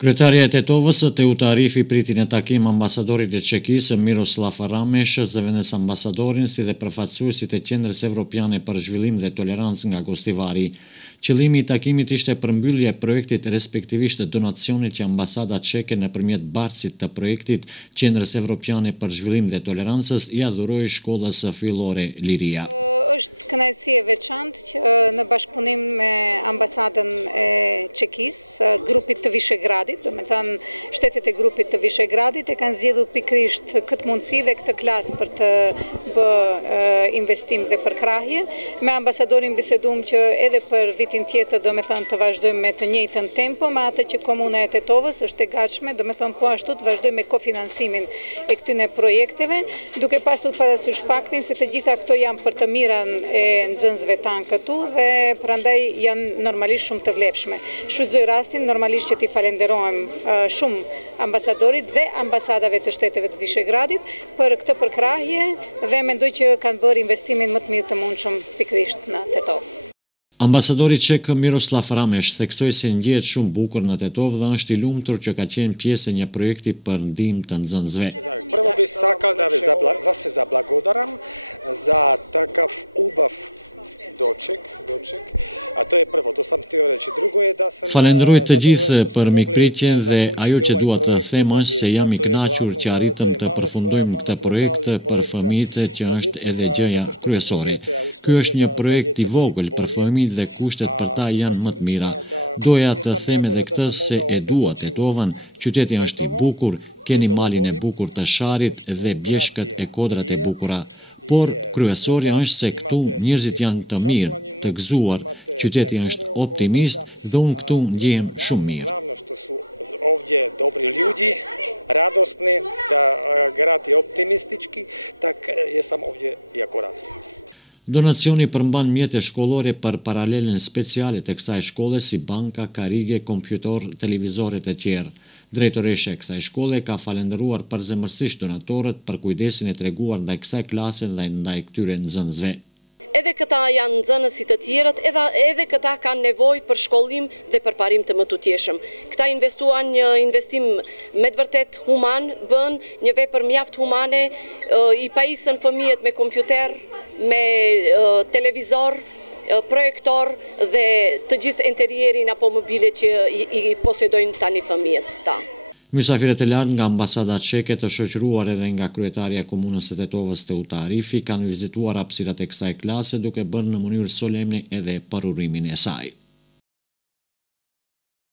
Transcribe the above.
Kryetaria e Tetovës, Teuta Arifi, priti në takim ambasadorit e Çekisë, Miroslav Ramesh, zëvendës ambasadorin si dhe përfaqësuesit e Qendrës Evropiane për Zhvillim dhe Tolerancë nga Gostivari. Qëllimi i takimit ishte përmbyllja e projektit, respektivisht donacionit që ambasada çeke nëpërmjet bartësit të projektit Qendrës Evropiane për Zhvillim dhe Tolerancës ia dhuroi shkollës fillore Liria. Ambasadori çek Miroslav Ramesh theksoi se ndjehet shumë bukur në Tetovë dhe është i lumtur që ka qenë pjesë e një projekti për ndihmë të nxënësve. Falenderoj të gjithë për mikpritjen dhe ajo që dua të them është se jam i kënaqur që arritëm të përfundojmë këtë projekt për fëmijët, që është edhe gjëja kryesore. Ky është një projekt i vogël për fëmijët dhe kushtet për ta janë më të mira. Doja të them edhe këtë se e dua Tetovën, qyteti është i bukur, keni malin e bukur të Sharit dhe bjeshkët e kodrat e bukura, por kryesorja është se këtu njerëzit janë të mirë, të gëzuar, qyteti është optimist dhe unë këtu ndjehem shumë mirë. Donacioni përmban mjete shkollore për paralelen speciale të kësaj shkolle si banka, karige, kompjutor, televizore të tjerë. Drejtoresha e kësaj shkolle ka falendëruar përzemërsisht donatorët për kujdesin e treguar ndaj kësaj klase dhe ndaj këtyre nxënësve. Mysafirët e lartë nga ambasada çeke, të shoqëruar edhe nga kryetaria e komunës së Tetovës Teuta Arifi, kanë vizituar hapësirat e kësaj klase duke bërë në mënyrë solemne edhe parurimin e saj.